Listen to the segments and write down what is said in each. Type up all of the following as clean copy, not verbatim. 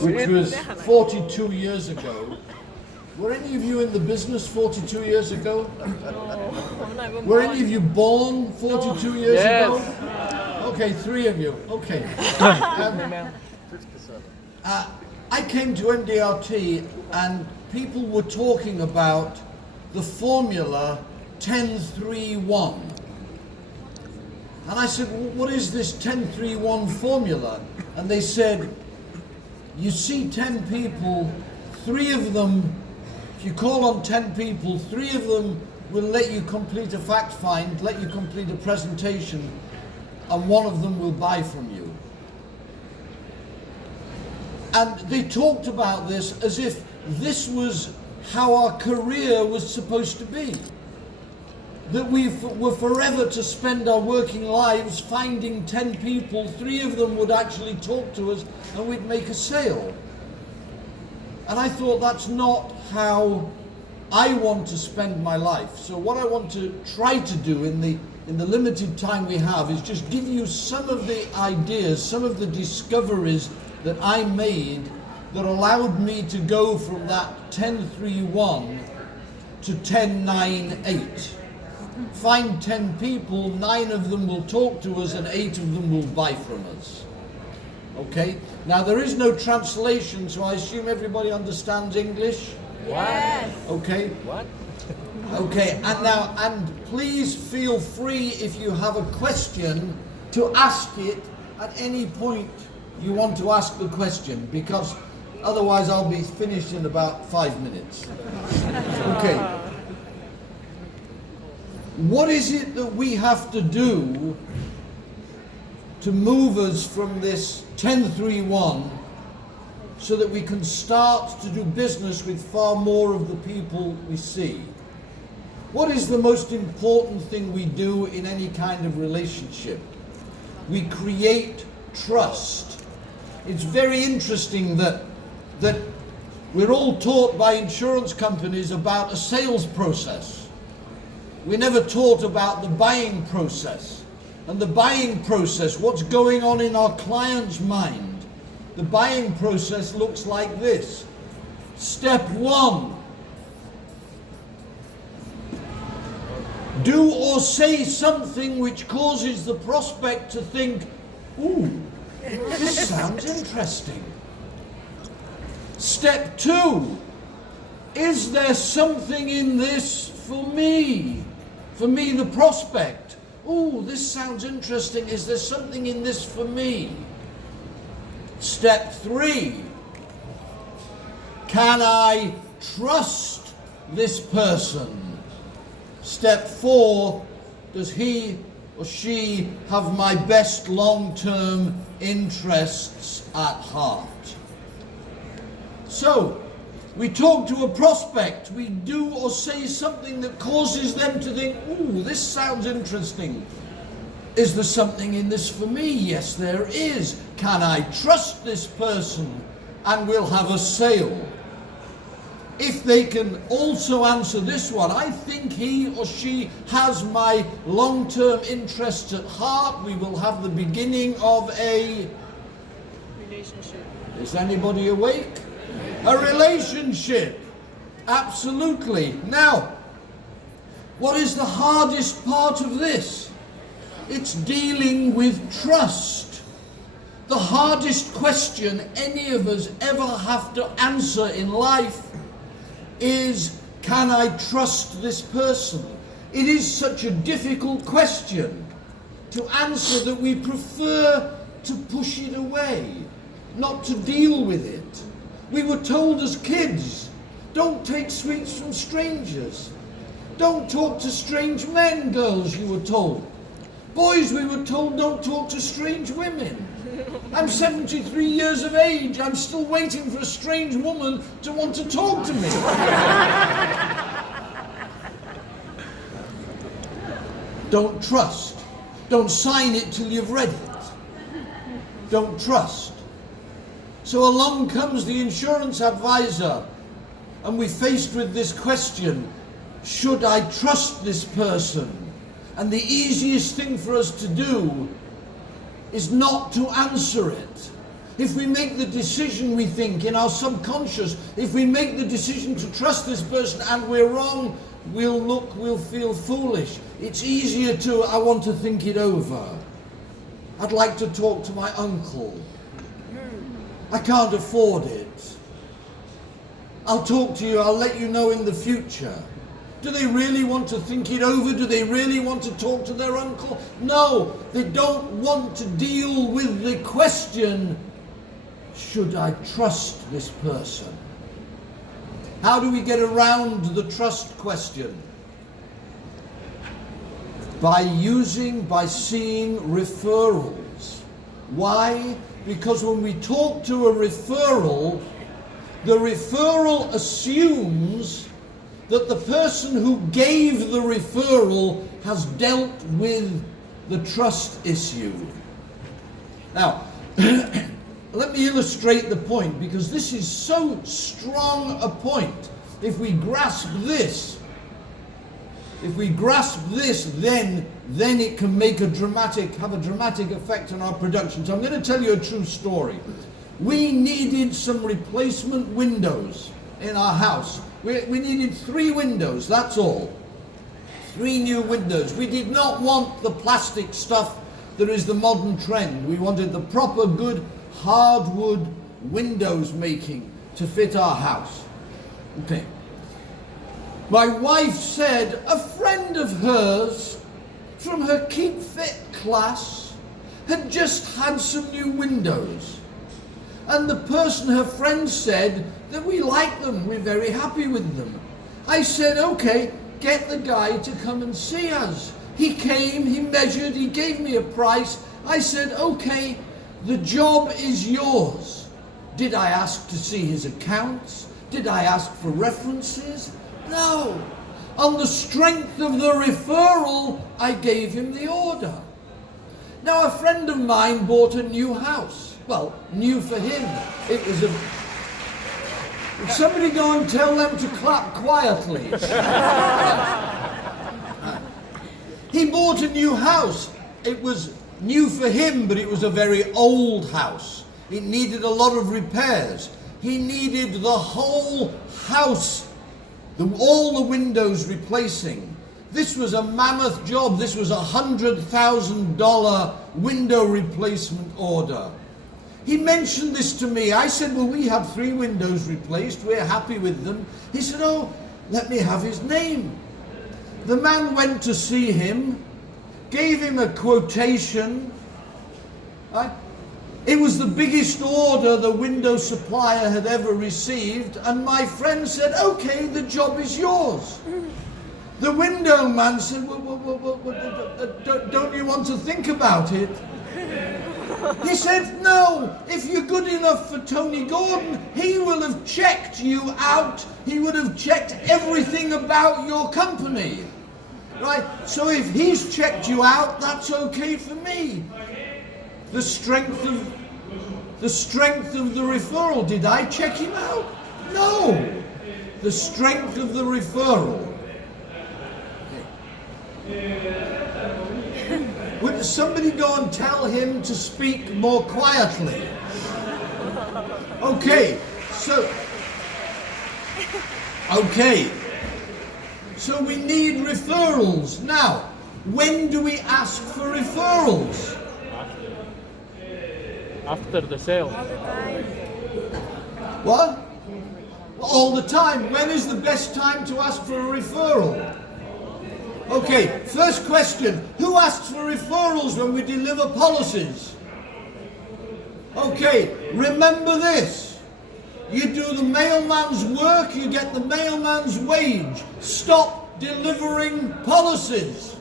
which was 42 years ago. Were any of you in the business 42 years ago? Were any of you born 42 years ago? Okay, 3 of you. Okay. I came to Mdrt and people were talking about the formula 10-3-1. And I said, what is this 10-3-1 formula? And they said, you see 10 people, 3 of them, if you call on 10 people, 3 of them will let you complete a fact find, let you complete a presentation, and 1 of them will buy from you. And they talked about this as if this was how our career was supposed to be. That we were forever to spend our working lives finding 10 people, 3 of them would actually talk to us and we'd make a sale. And I thought that's not how I want to spend my life. So what I want to try to do in the limited time we have is just give you some of the ideas, some of the discoveries that I made that allowed me to go from that 10-3-1 to 10-9-8. Find 10 people, 9 of them will talk to us and 8 of them will buy from us. Okay? Now there is no translation, so I assume everybody understands English? Yes. Okay? What? Okay, and please feel free if you have a question to ask it at any point you want to ask the question, because otherwise I'll be finished in about 5 minutes. Okay. What is it that we have to do to move us from this 10-3-1 so that we can start to do business with far more of the people we see? What is the most important thing we do in any kind of relationship? We create trust. It's very interesting that we're all taught by insurance companies about a sales process. We never taught about the buying process. And the buying process, what's going on in our client's mind. The buying process looks like this. Step 1. Do or say something which causes the prospect to think, ooh, this sounds interesting. Step 2. Is there something in this for me? For me, the prospect. Ooh, this sounds interesting. Is there something in this for me? Step 3. Can I trust this person? Step 4. Does he or she have my best long-term interests at heart? So, we talk to a prospect, we do or say something that causes them to think, ooh, this sounds interesting. Is there something in this for me? Yes, there is. Can I trust this person? And we'll have a sale. If they can also answer this one, I think he or she has my long-term interests at heart, we will have the beginning of a Relationship. Is anybody awake? A relationship. Absolutely. Now, what is the hardest part of this? It's dealing with trust. The hardest question any of us ever have to answer in life is, can I trust this person? It is such a difficult question to answer that we prefer to push it away, not to deal with it. We were told as kids, don't take sweets from strangers. Don't talk to strange men, girls, you were told. Boys, we were told, don't talk to strange women. I'm 73 years of age. I'm still waiting for a strange woman to want to talk to me. Don't trust. Don't sign it till you've read it. Don't trust. So along comes the insurance advisor, and we're faced with this question, should I trust this person? And the easiest thing for us to do is not to answer it. If we make the decision, we think, in our subconscious, if we make the decision to trust this person and we're wrong, we'll feel foolish. It's easier to, I want to think it over. I'd like to talk to my uncle. I can't afford it. I'll talk to you, I'll let you know in the future. Do they really want to think it over? Do they really want to talk to their uncle? No, they don't want to deal with the question, should I trust this person? How do we get around the trust question? By seeing referrals. Why? Because when we talk to a referral, the referral assumes that the person who gave the referral has dealt with the trust issue. Now, let me illustrate the point, because this is so strong a point. If we grasp this, then it can have a dramatic effect on our production. So I'm going to tell you a true story. We needed some replacement windows in our house. We needed 3 windows, that's all. 3 new windows. We did not want the plastic stuff that is the modern trend. We wanted the proper good hardwood windows making to fit our house. Okay. My wife said a friend of hers from her Keep Fit class had just had some new windows. And the person, her friend, said that we like them, we're very happy with them. I said, okay, get the guy to come and see us. He came, he measured, he gave me a price. I said, okay, the job is yours. Did I ask to see his accounts? Did I ask for references? No. On the strength of the referral, I gave him the order. Now, a friend of mine bought a new house. Well, new for him. It was a... Would somebody go and tell them to clap quietly? He bought a new house. It was new for him, but it was a very old house. It needed a lot of repairs. He needed the whole house, all the windows replacing. This was a mammoth job. This was $100,000 window replacement order. He mentioned this to me. I said, well, we have 3 windows replaced. We're happy with them. He said, oh, let me have his name. The man went to see him, gave him a quotation. It was the biggest order the window supplier had ever received, and my friend said, okay, the job is yours. The window man said, don't you want to think about it? He said, no, if you're good enough for Tony Gordon, he will have checked you out. He would have checked everything about your company. Right? So if he's checked you out, that's okay for me. The strength of the referral. Did I check him out? No. The strength of the referral. Would somebody go and tell him to speak more quietly? Okay, so we need referrals. Now, when do we ask for referrals? After the sale. What? All the time. When is the best time to ask for a referral? Okay, first question. Who asks for referrals when we deliver policies? Okay, remember this. You do the mailman's work, you get the mailman's wage. Stop delivering policies.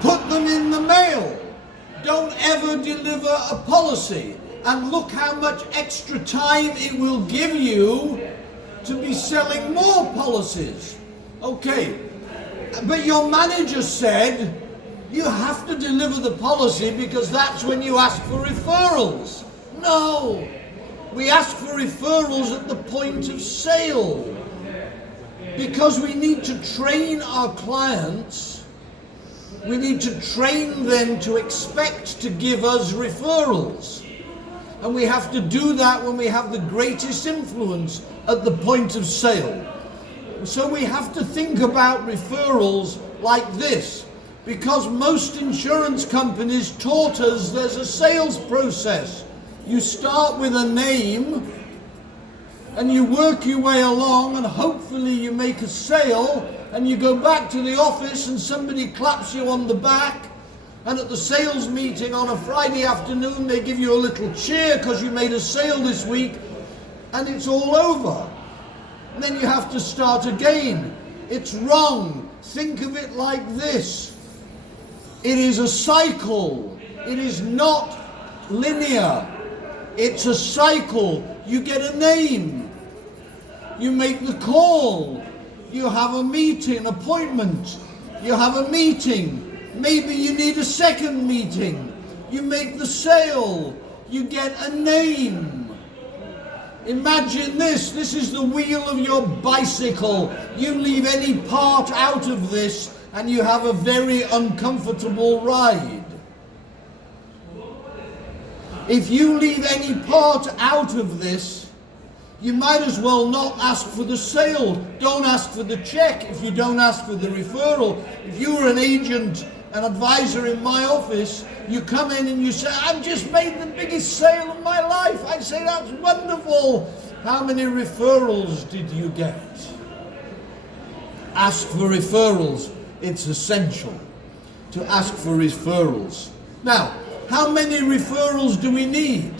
Put them in the mail. Don't ever deliver a policy. And look how much extra time it will give you to be selling more policies. Okay. But your manager said you have to deliver the policy because that's when you ask for referrals. No, we ask for referrals at the point of sale because we need to train our clients. We need to train them to expect to give us referrals. And we have to do that when we have the greatest influence at the point of sale. So we have to think about referrals like this, because most insurance companies taught us there's a sales process. You start with a name and you work your way along, and hopefully you make a sale, and you go back to the office and somebody claps you on the back, and at the sales meeting on a Friday afternoon they give you a little cheer because you made a sale this week, and it's all over. And then you have to start again. It's wrong. Think of it like this. It is a cycle. It is not linear. It's a cycle. You get a name. You make the call. You have a meeting, appointment. You have a meeting. Maybe you need a second meeting. You make the sale. You get a name. Imagine this. This is the wheel of your bicycle. You leave any part out of this and you have a very uncomfortable ride. If you leave any part out of this, you might as well not ask for the sale. Don't ask for the check if you don't ask for the referral. If you were an agent, an advisor in my office, you come in and you say, I've just made the biggest sale of my life. I'd say, that's wonderful. How many referrals did you get? Ask for referrals. It's essential to ask for referrals. Now, how many referrals do we need?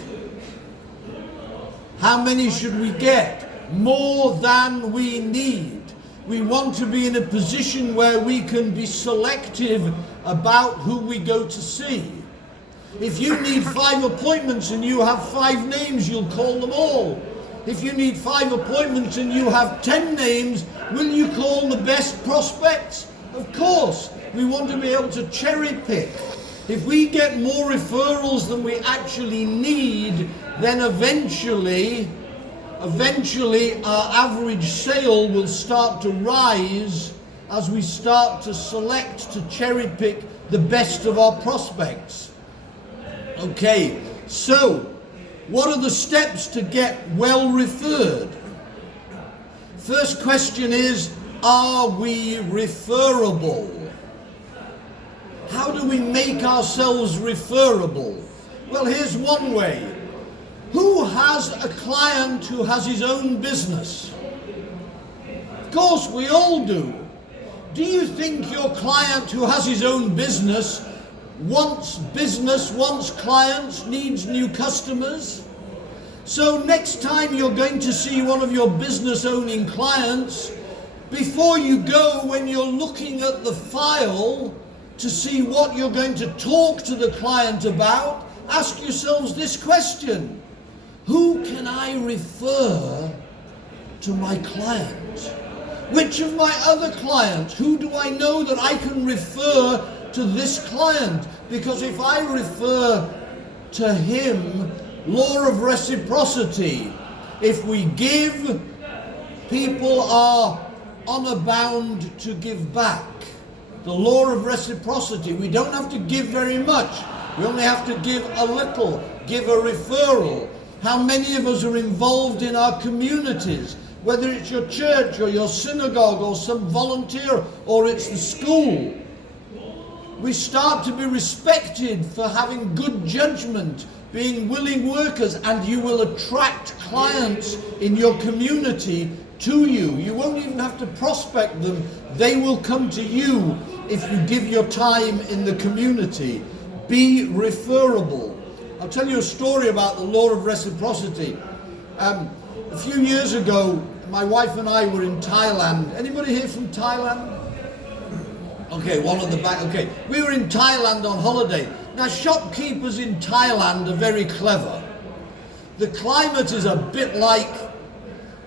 How many should we get? More than we need. We want to be in a position where we can be selective about who we go to see. If you need 5 appointments and you have 5 names, you'll call them all. If you need 5 appointments and you have 10 names, will you call the best prospects? Of course. We want to be able to cherry pick. If we get more referrals than we actually need, then eventually our average sale will start to rise as we start to select, to cherry pick the best of our prospects. Okay, so what are the steps to get well referred? First question is, are we referable? How do we make ourselves referable? Well, here's one way. Who has a client who has his own business? Of course, we all do. Do you think your client who has his own business, wants clients, needs new customers? So next time you're going to see one of your business-owning clients, before you go, when you're looking at the file to see what you're going to talk to the client about, ask yourselves this question. Who can I refer to my client? Which of my other clients? Who do I know that I can refer to this client? Because if I refer to him, law of reciprocity, if we give, people are honor bound to give back. The law of reciprocity. We don't have to give very much. We only have to give a little, give a referral. How many of us are involved in our communities? Whether it's your church or your synagogue or some volunteer or it's the school. We start to be respected for having good judgment, being willing workers, and you will attract clients in your community to you. You won't even have to prospect them. They will come to you if you give your time in the community. Be referable. I'll tell you a story about the law of reciprocity. A few years ago, my wife and I were in Thailand. Anybody here from Thailand? Okay, one on the back. Okay, we were in Thailand on holiday. Now, shopkeepers in Thailand are very clever. The climate is a bit like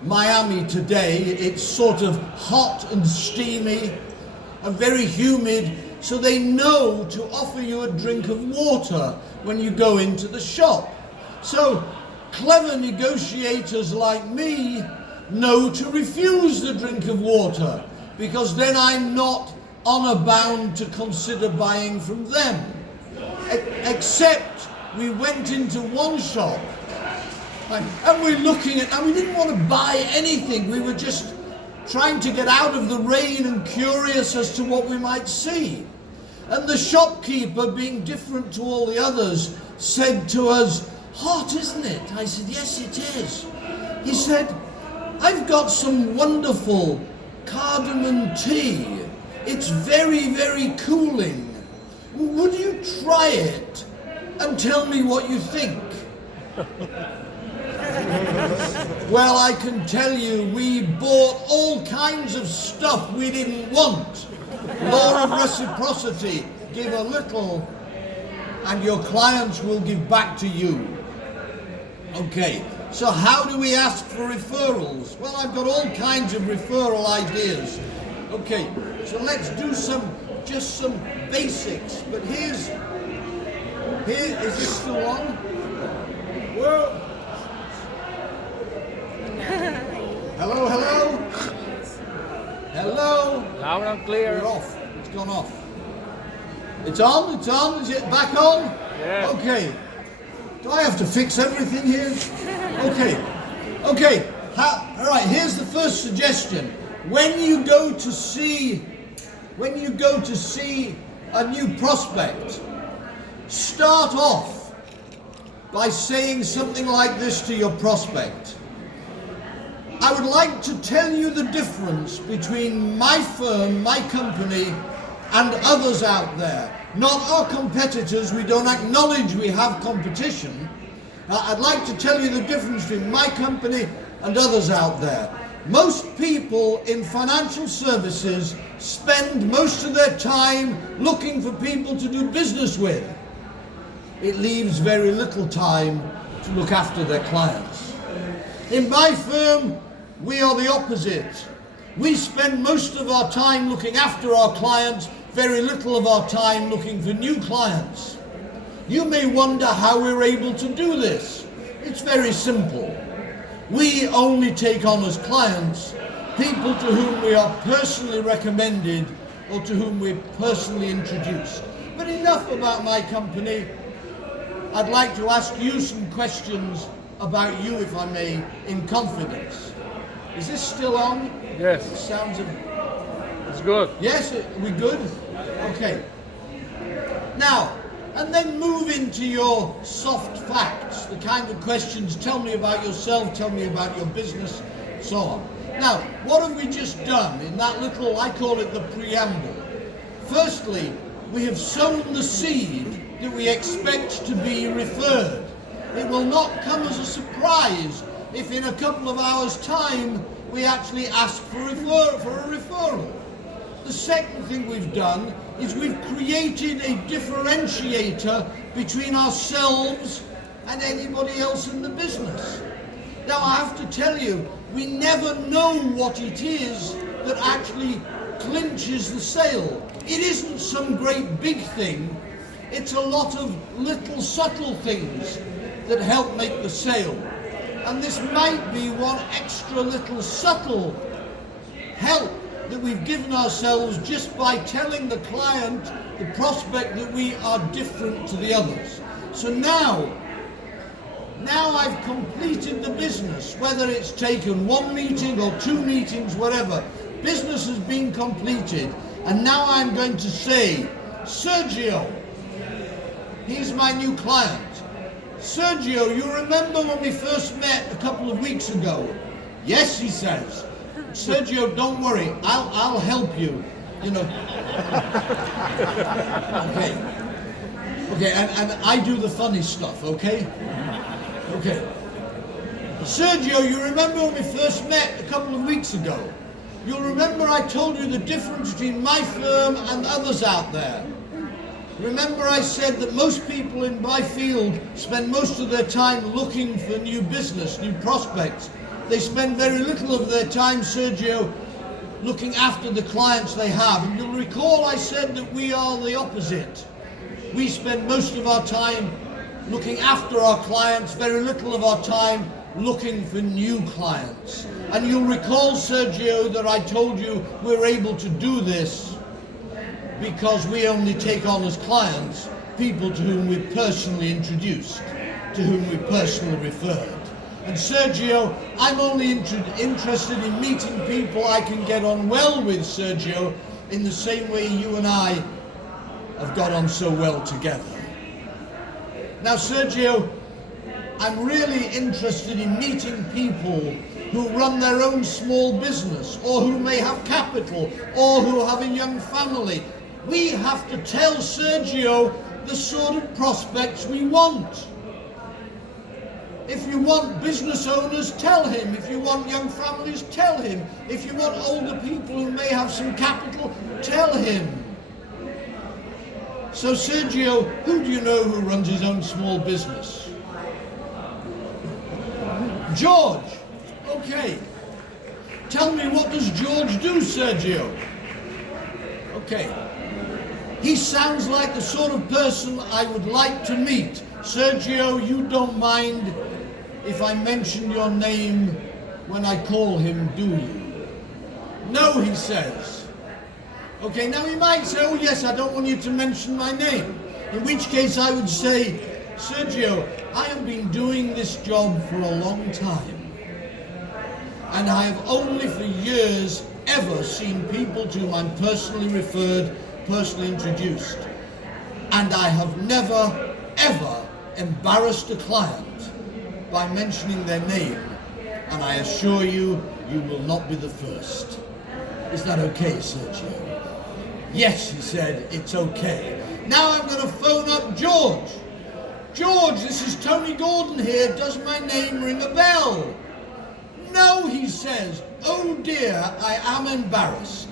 Miami today. It's sort of hot and steamy and very humid, so they know to offer you a drink of water when you go into the shop. So clever negotiators like me know to refuse the drink of water, because then I'm not honor bound to consider buying from them. Except we went into one shop And we're looking at, and we didn't want to buy anything. We were just trying to get out of the rain and curious as to what we might see. And the shopkeeper, being different to all the others, said to us, "Hot, isn't it?" I said, "Yes, it is." He said, "I've got some wonderful cardamom tea. It's very, very cooling. Would you try it and tell me what you think?" Well, I can tell you, we bought all kinds of stuff we didn't want. Law of reciprocity: give a little and your clients will give back to you. Okay, so how do we ask for referrals? Well, I've got all kinds of referral ideas. Okay, so let's do just some basics. But is this still on? Whoa. Hello, hello? Hello? Loud and clear. We're off. It's gone off. It's on? It's on? Is it back on? Yeah. Okay. Do I have to fix everything here? Okay. Okay. All right, here's the first suggestion. When you go to see a new prospect, start off by saying something like this to your prospect: "I would like to tell you the difference between my firm, my company, and others out there. Not our competitors, we don't acknowledge we have competition. I'd like to tell you the difference between my company and others out there. Most people in financial services spend most of their time looking for people to do business with. It leaves very little time to look after their clients. In my firm, we are the opposite. We spend most of our time looking after our clients, very little of our time looking for new clients. You may wonder how we're able to do this. It's very simple. We only take on as clients people to whom we are personally recommended or to whom we're personally introduced. But enough about my company. I'd like to ask you some questions about you, if I may, in confidence. Is this still on? Yes. It sounds It's good. Yes, are we good? Okay. Now, and then move into your soft facts, the kind of questions: tell me about yourself, tell me about your business, so on. Now, what have we just done in that little, I call it the preamble? Firstly, we have sown the seed that we expect to be referred. It will not come as a surprise if in a couple of hours' time we actually ask for a referral. The second thing we've done is we've created a differentiator between ourselves and anybody else in the business. Now, I have to tell you, we never know what it is that actually clinches the sale. It isn't some great big thing. It's a lot of little subtle things that help make the sale. And this might be one extra little subtle help that we've given ourselves just by telling the client, the prospect, that we are different to the others. So now I've completed the business, whether it's taken one meeting or two meetings, whatever. Business has been completed. And now I'm going to say, Sergio, he's my new client. Sergio, you remember when we first met a couple of weeks ago? Yes, he says. Sergio, don't worry, I'll help you, you know. Okay, and I do the funny stuff, okay? Okay. Sergio, you remember when we first met a couple of weeks ago? You'll remember I told you the difference between my firm and others out there. Remember I said that most people in my field spend most of their time looking for new business, new prospects. They spend very little of their time, Sergio, looking after the clients they have. And you'll recall I said that we are the opposite. We spend most of our time looking after our clients, very little of our time looking for new clients. And you'll recall, Sergio, that I told you we're able to do this because we only take on as clients people to whom we're personally introduced, to whom we're personally referred. And Sergio, I'm only interested in meeting people I can get on well with, Sergio, in the same way you and I have got on so well together. Now, Sergio, I'm really interested in meeting people who run their own small business, or who may have capital, or who have a young family. We have to tell Sergio the sort of prospects we want. If you want business owners, tell him. If you want young families, tell him. If you want older people who may have some capital, tell him. So Sergio, who do you know who runs his own small business? George. Okay. Tell me, what does George do, Sergio? Okay. He sounds like the sort of person I would like to meet. Sergio, you don't mind if I mention your name when I call him, do you? No, he says. Okay, now he might say, oh yes, I don't want you to mention my name. In which case I would say, Sergio, I have been doing this job for a long time. And I have only for years ever seen people to whom I'm personally referred, personally introduced. And I have never, ever embarrassed a client by mentioning their name. And I assure you, you will not be the first. Is that okay, Sergio? Yes, he said, it's okay. Now I'm going to phone up George. George, this is Tony Gordon here. Does my name ring a bell? No, he says. Oh dear, I am embarrassed.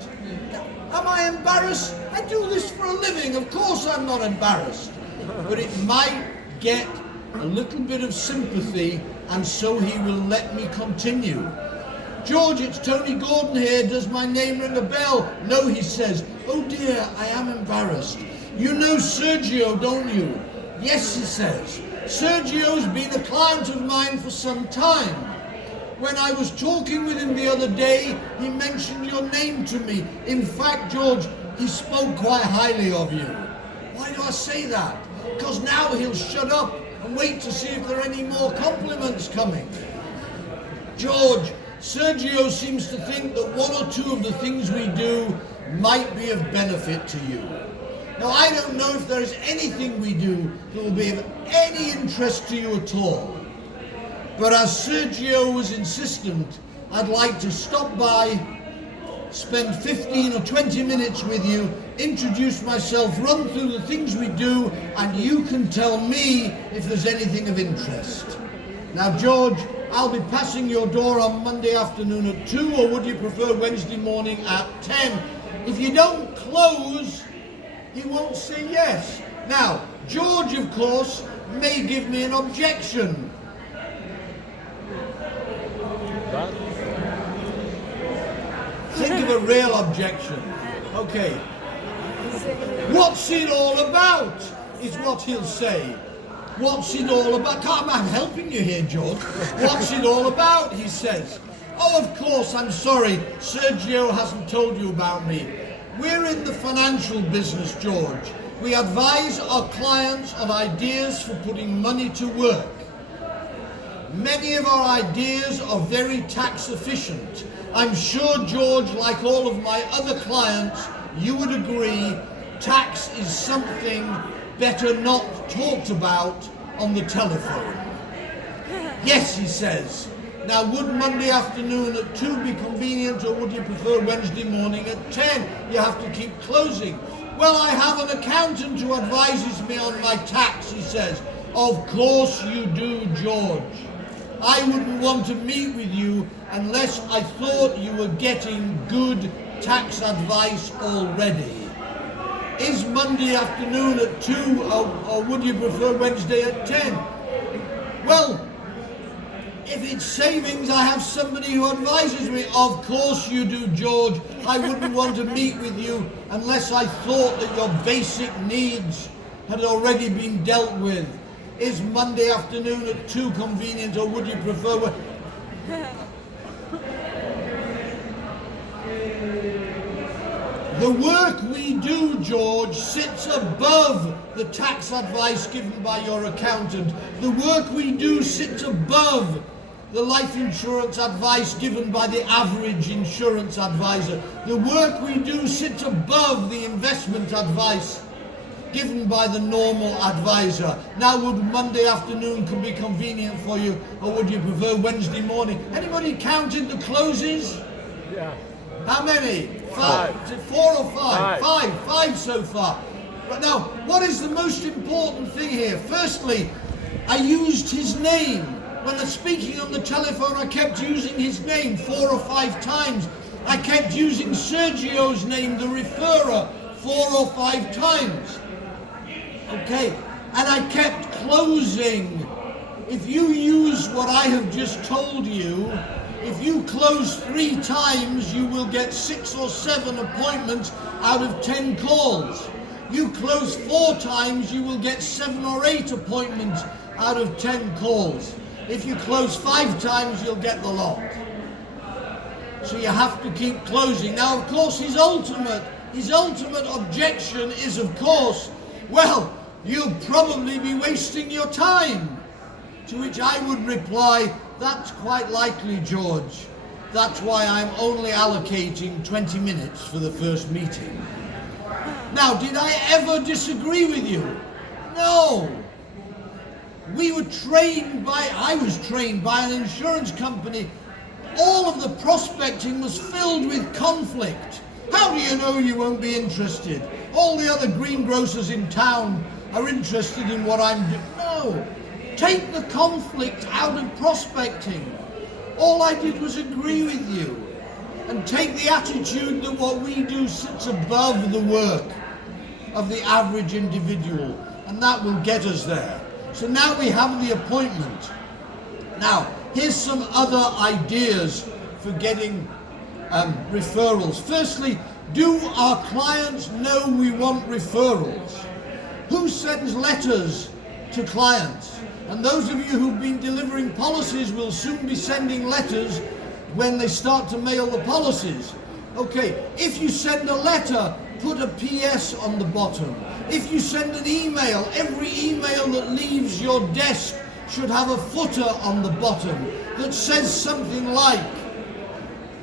Am I embarrassed? I do this for a living. Of course I'm not embarrassed. But it might get a little bit of sympathy, and so he will let me continue. George, it's Tony Gordon here. Does my name ring a bell? No, he says. Oh dear, I am embarrassed. You know Sergio, don't you? Yes, he says. Sergio's been a client of mine for some time. When I was talking with him the other day, he mentioned your name to me. In fact, George, he spoke quite highly of you. Why do I say that? Because now he'll shut up and wait to see if there are any more compliments coming. George, Sergio seems to think that one or two of the things we do might be of benefit to you. Now, I don't know if there is anything we do that will be of any interest to you at all. But as Sergio was insistent, I'd like to stop by, spend 15 or 20 minutes with you, introduce myself, run through the things we do, and you can tell me if there's anything of interest. Now, George, I'll be passing your door on Monday afternoon at 2, or would you prefer Wednesday morning at 10? If you don't close, he won't say yes. Now, George, of course, may give me an objection. Think of a real objection. Okay. What's it all about, is what he'll say. What's it all about? I'm helping you here, George. What's it all about, he says. Oh, of course, I'm sorry. Sergio hasn't told you about me. We're in the financial business, George. We advise our clients on ideas for putting money to work. Many of our ideas are very tax efficient. I'm sure, George, like all of my other clients, you would agree tax is something better not talked about on the telephone. Yes, he says. Now, would Monday afternoon at 2 be convenient, or would you prefer Wednesday morning at 10? You have to keep closing. Well, I have an accountant who advises me on my tax, he says. Of course you do, George. I wouldn't want to meet with you unless I thought you were getting good tax advice already. Is Monday afternoon at 2, or would you prefer Wednesday at 10? Well, if it's savings, I have somebody who advises me. Of course you do, George. I wouldn't want to meet with you unless I thought that your basic needs had already been dealt with. Is Monday afternoon at 2 convenient, or would you prefer... The work we do, George, sits above the tax advice given by your accountant. The work we do sits above the life insurance advice given by the average insurance advisor. The work we do sits above the investment advice given by the normal advisor. Now, would Monday afternoon could be convenient for you, or would you prefer Wednesday morning? Anybody counted the closes? Yeah. How many? Five. Is it 4 or 5? Five. Five so far. But now, what is the most important thing here? Firstly, I used his name. When I was speaking on the telephone, I kept using his name 4 or 5 times. I kept using Sergio's name, the referrer, 4 or 5 times. Okay, and I kept closing. If you use what I have just told you, if you close 3 times, you will get 6 or 7 appointments out of 10 calls. You close 4 times, you will get 7 or 8 appointments out of 10 calls. If you close 5 times, you'll get the lot. So you have to keep closing. Now, of course, his ultimate objection is, of course, well, you'll probably be wasting your time. To which I would reply, that's quite likely, George. That's why I'm only allocating 20 minutes for the first meeting. Now, did I ever disagree with you? No. I was trained by an insurance company. All of the prospecting was filled with conflict. How do you know you won't be interested? All the other greengrocers in town are interested in what I'm doing. No. Take the conflict out of prospecting. All I did was agree with you and take the attitude that what we do sits above the work of the average individual, and that will get us there. So now we have the appointment. Now, here's some other ideas for getting referrals. Firstly, do our clients know we want referrals? Who sends letters to clients? And those of you who've been delivering policies will soon be sending letters when they start to mail the policies. Okay, if you send a letter, put a PS on the bottom. If you send an email, every email that leaves your desk should have a footer on the bottom that says something like,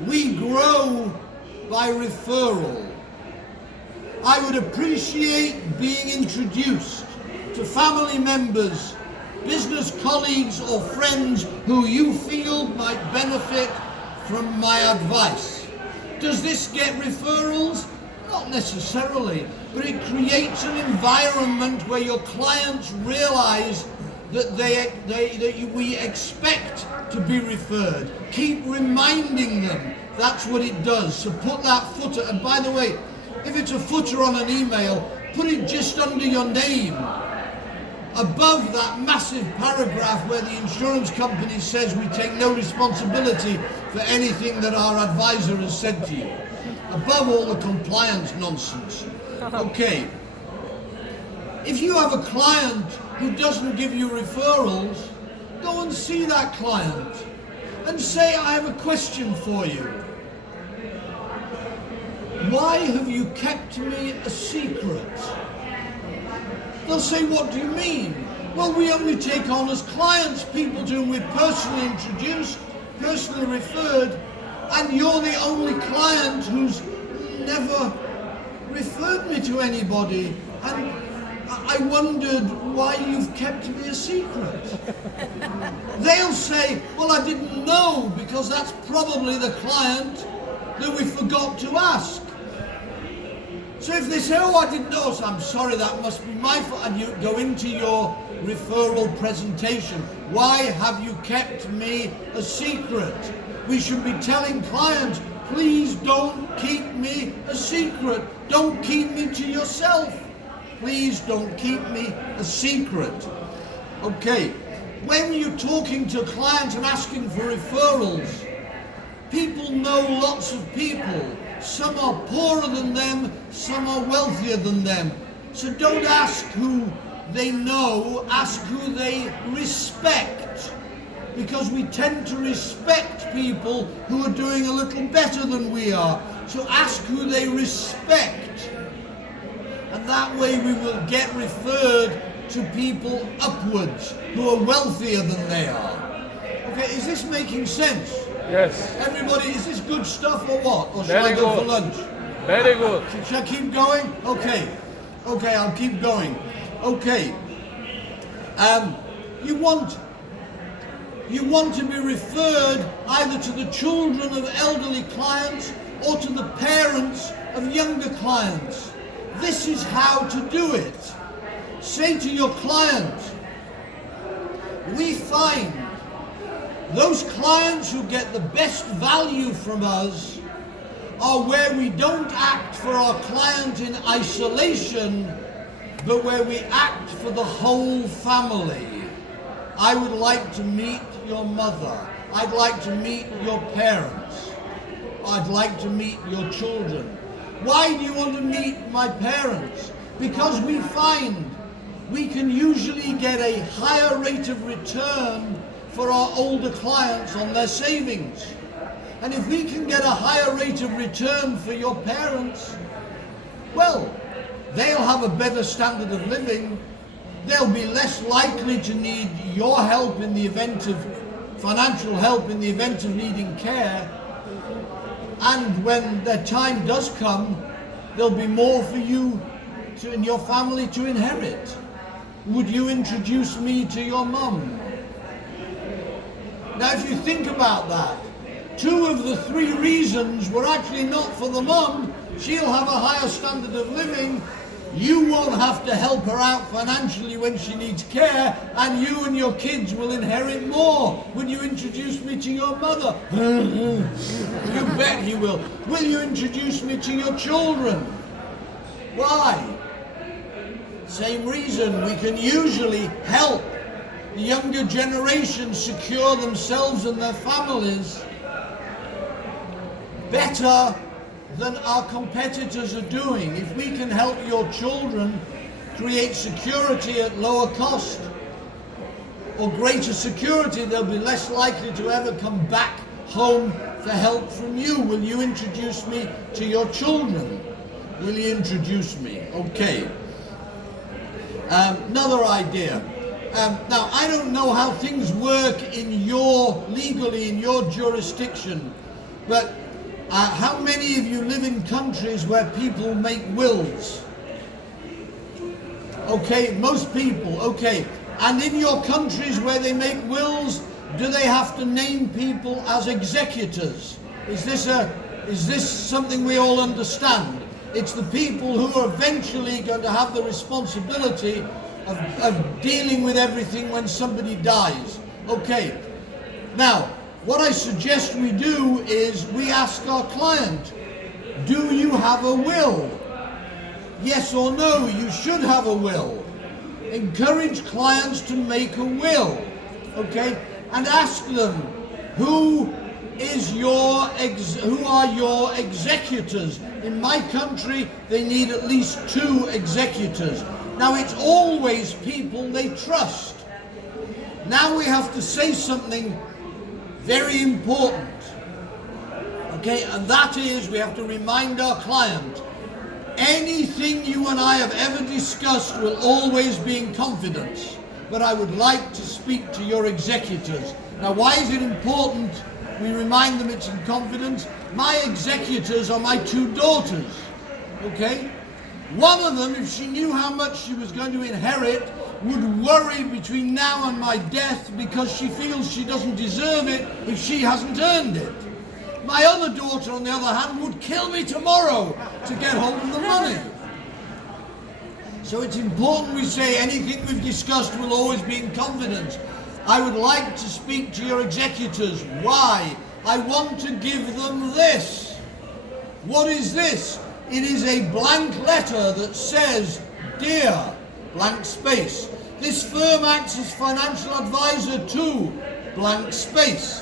"We grow by referral." I would appreciate being introduced to family members, business colleagues or friends who you feel might benefit from my advice. Does this get referrals? Not necessarily, but it creates an environment where your clients realize that we expect to be referred. Keep reminding them. That's what it does. So put that footer, and by the way, if it's a footer on an email, put it just under your name, above that massive paragraph where the insurance company says we take no responsibility for anything that our advisor has said to you. Above all the compliance nonsense. Okay. If you have a client who doesn't give you referrals, go and see that client and say, "I have a question for you. Why have you kept me a secret?" They'll say, "What do you mean?" "Well, we only take on as clients people to whom we're personally introduced, personally referred, and you're the only client who's never referred me to anybody, and I wondered why you've kept me a secret." They'll say, "Well, I didn't know, because that's probably the client that we forgot to ask." So if they say, "Oh, I didn't know, so I'm sorry, that must be my fault," and you go into your referral presentation, "Why have you kept me a secret?" We should be telling clients, "Please don't keep me a secret. Don't keep me to yourself. Please don't keep me a secret." Okay, when you're talking to clients and asking for referrals, people know lots of people. Some are poorer than them, some are wealthier than them. So don't ask who they know, ask who they respect. Because we tend to respect people who are doing a little better than we are. So ask who they respect. And that way we will get referred to people upwards who are wealthier than they are. Okay, is this making sense? Yes. Everybody, is this good stuff or what? Or should Very I go good. for lunch? Very good. Should I keep going? Okay. Okay, I'll keep going. Okay. You want to be referred either to the children of elderly clients or to the parents of younger clients. This is how to do it. Say to your client, we find those clients who get the best value from us are where we don't act for our client in isolation, but where we act for the whole family. I would like to meet your mother. I'd like to meet your parents. I'd like to meet your children. Why do you want to meet my parents? Because we find we can usually get a higher rate of return for our older clients on their savings. And if we can get a higher rate of return for your parents, well, they'll have a better standard of living. They'll be less likely to need your help in the event of financial help in the event of needing care. And when their time does come, there'll be more for you and your family to inherit. Would you introduce me to your mum? Now, if you think about that, 2 of the 3 reasons were actually not for the mum. She'll have a higher standard of living. You won't have to help her out financially when she needs care, and you and your kids will inherit more. Will you introduce me to your mother? You bet he will. Will you introduce me to your children? Why? Same reason. We can usually help the younger generation secure themselves and their families better than our competitors are doing. If we can help your children create security at lower cost or greater security, they'll be less likely to ever come back home for help from you. Will you introduce me to your children? Will you introduce me? Okay. Another idea. Now, I don't know how things work legally in your jurisdiction, but how many of you live in countries where people make wills? Okay, most people, okay. And in your countries where they make wills, do they have to name people as executors? Is this something we all understand? It's the people who are eventually going to have the responsibility of dealing with everything when somebody dies. Okay. Now, what I suggest we do is we ask our client, do you have a will? Yes or no, you should have a will. Encourage clients to make a will, okay? And ask them, who are your executors? In my country, they need at least 2 executors. Now, it's always people they trust. Now we have to say something very important, okay, and that is we have to remind our client, anything you and I have ever discussed will always be in confidence, but I would like to speak to your executors. Now, why is it important we remind them it's in confidence? My executors are my 2 daughters, okay? One of them, if she knew how much she was going to inherit, would worry between now and my death because she feels she doesn't deserve it if she hasn't earned it. My other daughter, on the other hand, would kill me tomorrow to get hold of the money. So it's important we say anything we've discussed will always be in confidence. I would like to speak to your executors. Why? I want to give them this. What is this? It is a blank letter that says, "Dear," blank space. "This firm acts as financial advisor to," blank space.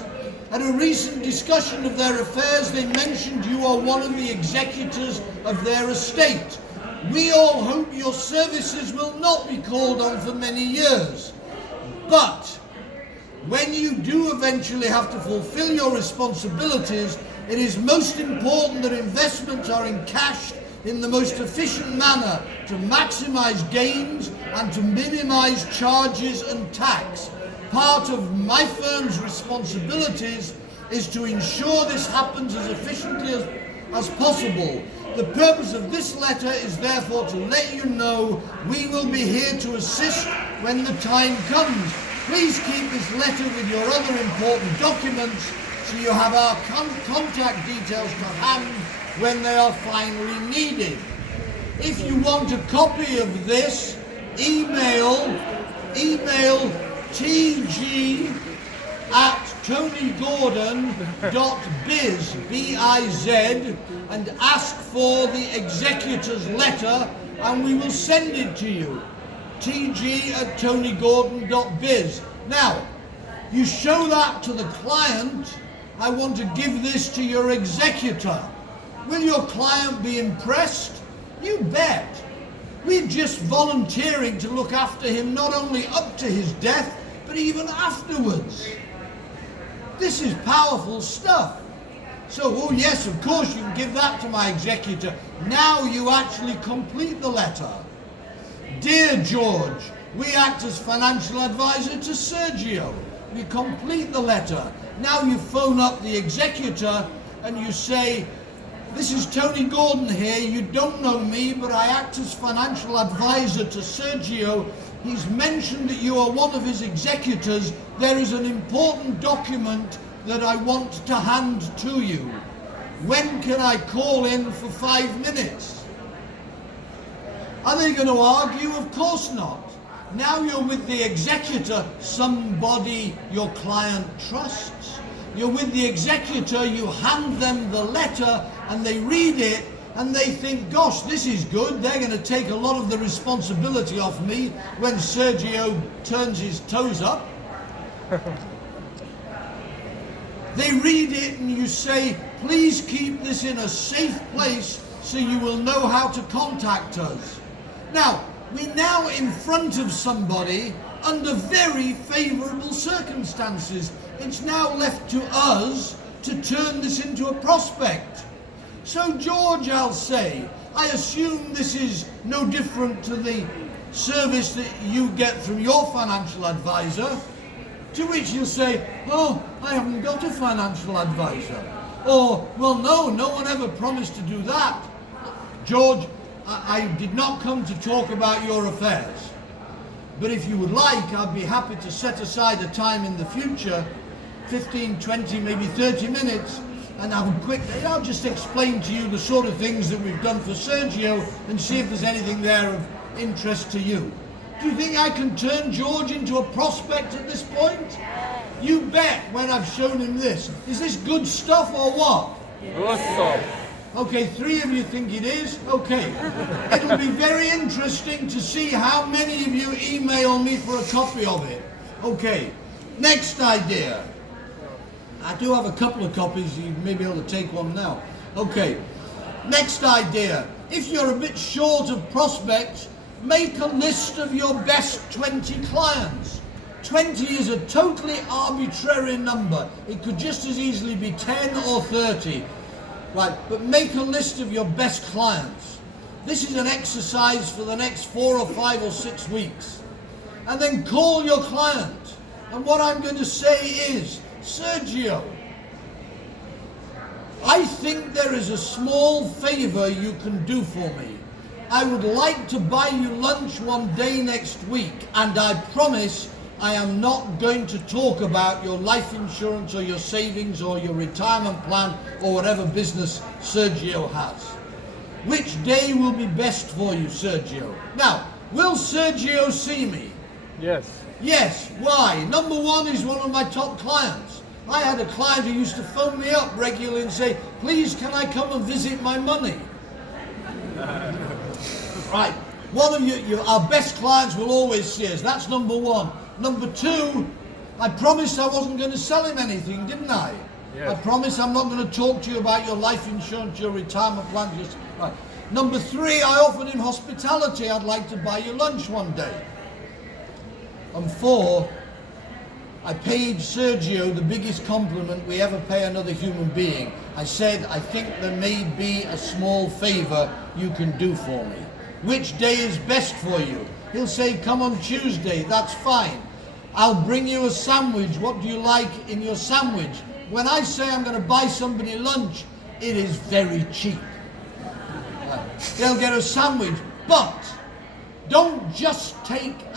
At a recent discussion of their affairs, they mentioned you are one of the executors of their estate. We all hope your services will not be called on for many years. But when you do eventually have to fulfill your responsibilities, it is most important that investments are encashed in the most efficient manner to maximize gains and to minimize charges and tax. Part of my firm's responsibilities is to ensure this happens as efficiently as possible. The purpose of this letter is therefore to let you know we will be here to assist when the time comes. Please keep this letter with your other important documents so you have our contact details to hand when they are finally needed. If you want a copy of this, email tg@tonygordon.biz, B-I-Z, and ask for the executor's letter and we will send it to you. tg@tonygordon.biz. Now, you show that to the client, I want to give this to your executor. Will your client be impressed? You bet. We're just volunteering to look after him not only up to his death, but even afterwards. This is powerful stuff. So, oh yes, of course you can give that to my executor. Now you actually complete the letter. Dear George, we act as financial advisor to Sergio. You complete the letter. Now you phone up the executor and you say, this is Tony Gordon here. You don't know me, but I act as financial advisor to Sergio. He's mentioned that you are one of his executors. There is an important document that I want to hand to you. When can I call in for 5 minutes? Are they going to argue? Of course not. Now you're with the executor, somebody your client trusts. You're with the executor, you hand them the letter and they read it and they think, gosh, this is good. They're going to take a lot of the responsibility off me when Sergio turns his toes up. They read it and you say, please keep this in a safe place so you will know how to contact us. Now, we're now in front of somebody under very favourable circumstances. It's now left to us to turn this into a prospect. So George, I'll say, I assume this is no different to the service that you get from your financial advisor, to which you'll say, oh, I haven't got a financial advisor. Or, well, no one ever promised to do that. George, I did not come to talk about your affairs. But if you would like, I'd be happy to set aside a time in the future, 15, 20, maybe 30 minutes, and have a quick, I'll just explain to you the sort of things that we've done for Sergio and see if there's anything there of interest to you. Do you think I can turn George into a prospect at this point? You bet when I've shown him this. Is this good stuff or what? Good stuff. Okay, 3 of you think it is? Okay. It'll be very interesting to see how many of you email me for a copy of it. Okay, next idea. I do have a couple of copies, you may be able to take one now. Okay, next idea. If you're a bit short of prospects, make a list of your best 20 clients. 20 is a totally arbitrary number. It could just as easily be 10 or 30. Right, but make a list of your best clients. This is an exercise for the next 4 or 5 or 6 weeks. And then call your client. And what I'm going to say is, Sergio, I think there is a small favor you can do for me. I would like to buy you lunch one day next week, and I promise I am not going to talk about your life insurance or your savings or your retirement plan or whatever business Sergio has. Which day will be best for you, Sergio? Now, will Sergio see me? Yes. Yes. Why? Number 1 is one of my top clients. I had a client who used to phone me up regularly and say, please can I come and visit my money? Right. One of you, our best clients will always see us. That's number 1. Number 2, I promised I wasn't going to sell him anything, didn't I? Yes. I promised I'm not going to talk to you about your life insurance, your retirement plan. Right. Number 3, I offered him hospitality. I'd like to buy you lunch one day. And 4, I paid Sergio the biggest compliment we ever pay another human being. I said, I think there may be a small favor you can do for me. Which day is best for you? He'll say, come on Tuesday, that's fine. I'll bring you a sandwich. What do you like in your sandwich? When I say I'm going to buy somebody lunch, it is very cheap. They'll get a sandwich, but don't just take a